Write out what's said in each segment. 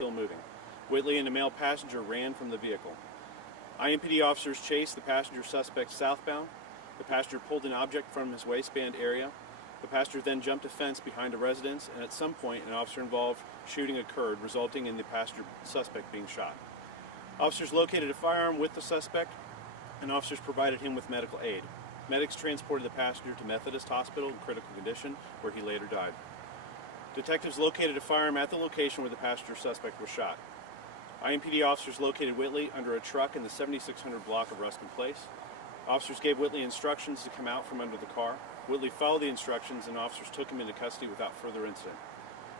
still moving. Whitley and a male passenger ran from the vehicle. IMPD officers chased the passenger suspect southbound. The passenger pulled an object from his waistband area. The passenger then jumped a fence behind a residence, and at some point an officer-involved shooting occurred, resulting in the passenger suspect being shot. Officers located a firearm with the suspect, and officers provided him with medical aid. Medics transported the passenger to Methodist Hospital in critical condition, where he later died. Detectives located a firearm at the location where the passenger suspect was shot. IMPD officers located Whitley under a truck in the 7600 block of Ruskin Place. Officers gave Whitley instructions to come out from under the car. Whitley followed the instructions, and officers took him into custody without further incident.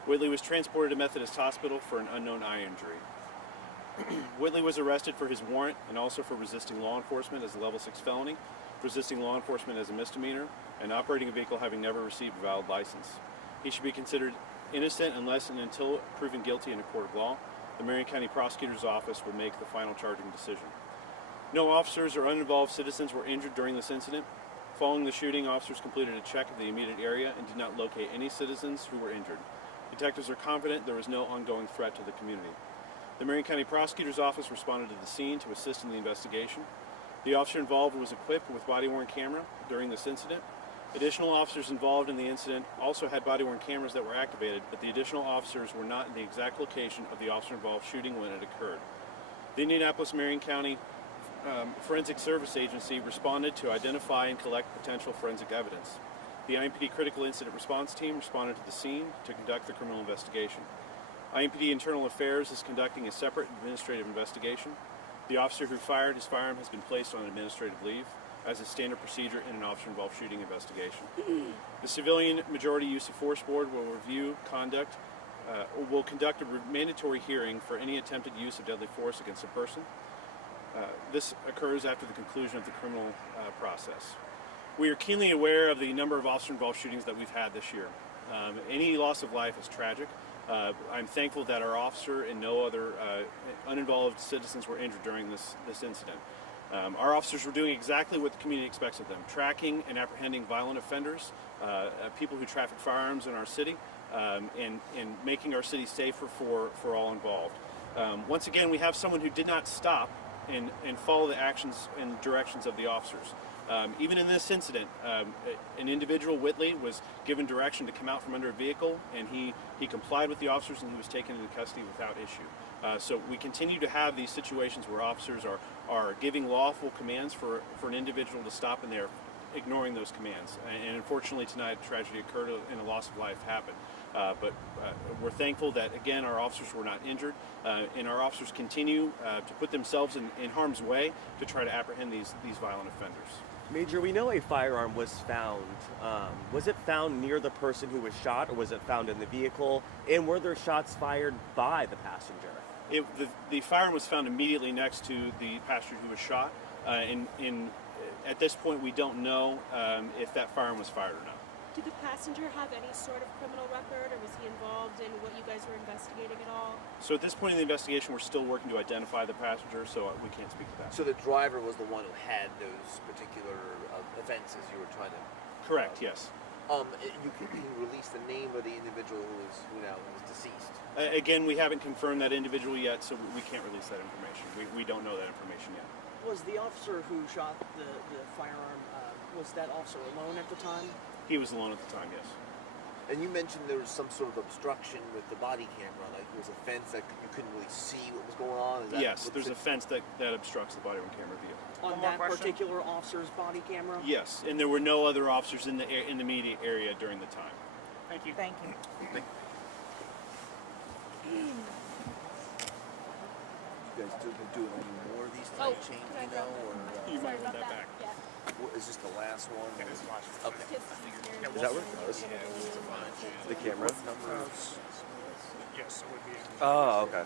Whitley was transported to Methodist Hospital for an unknown eye injury. Whitley was arrested for his warrant and also for resisting law enforcement as a level 6 felony, resisting law enforcement as a misdemeanor, and operating a vehicle having never received a valid license. He should be considered innocent unless and until proven guilty in a court of law. The Marion County Prosecutor's Office will make the final charging decision. No officers or uninvolved citizens were injured during this incident. Following the shooting, officers completed a check of the immediate area and did not locate any citizens who were injured. Detectives are confident there was no ongoing threat to the community. The Marion County Prosecutor's Office responded to the scene to assist in the investigation. The officer involved was equipped with body-worn camera during this incident. Additional officers involved in the incident also had body-worn cameras that were activated, but the additional officers were not in the exact location of the officer-involved shooting when it occurred. The Indianapolis-Marion County Forensic Service Agency responded to identify and collect potential forensic evidence. The IMPD Critical Incident Response Team responded to the scene to conduct the criminal investigation. IMPD Internal Affairs is conducting a separate administrative investigation. The officer who fired his firearm has been placed on administrative leave, as is standard procedure in an officer-involved shooting investigation. The Civilian Majority Use of Force Board will conduct a mandatory hearing for any attempted use of deadly force against a person. This occurs after the conclusion of the criminal process. We are keenly aware of the number of officer-involved shootings that we've had this year. Any loss of life is tragic. I'm thankful that our officer and no other uninvolved citizens were injured during this incident. Our officers were doing exactly what the community expects of them, tracking and apprehending violent offenders, people who traffic firearms in our city, and making our city safer for all involved. Once again, we have someone who did not stop and follow the actions and directions of the officers. Even in this incident, an individual, Whitley, was given direction to come out from under a vehicle, and he complied with the officers, and he was taken into custody without issue. So we continue to have these situations where officers are giving lawful commands for an individual to stop, and they're ignoring those commands. And unfortunately tonight, a tragedy occurred and a loss of life happened. But we're thankful that, again, our officers were not injured, and our officers continue to put themselves in harm's way to try to apprehend these violent offenders. Major, we know a firearm was found. Was it found near the person who was shot, or was it found in the vehicle? And were there shots fired by the passenger? The firearm was found immediately next to the passenger who was shot. At this point, we don't know if that firearm was fired or not. Did the passenger have any sort of criminal record, or was he involved in what you guys were investigating at all? So at this point in the investigation, we're still working to identify the passenger, so we can't speak to that. So the driver was the one who had those particular offenses you were trying to... Correct, yes. Can you release the name of the individual who now is deceased? Again, we haven't confirmed that individual yet, so we can't release that information. We don't know that information yet. Was the officer who shot the firearm, was that officer alone at the time? He was alone at the time, yes. And you mentioned there was some sort of obstruction with the body camera, like there was a fence that you couldn't really see what was going on? Yes, there's a fence that obstructs the body-worn camera view. On that particular officer's body camera? Yes, and there were no other officers in the immediate area during the time. Thank you. Thank you. You guys doing any more of these type changes, or You might want that back. Yeah. is this the last one? It is the last one. Okay. Does that work? The camera? Yes, it would be. Oh, okay.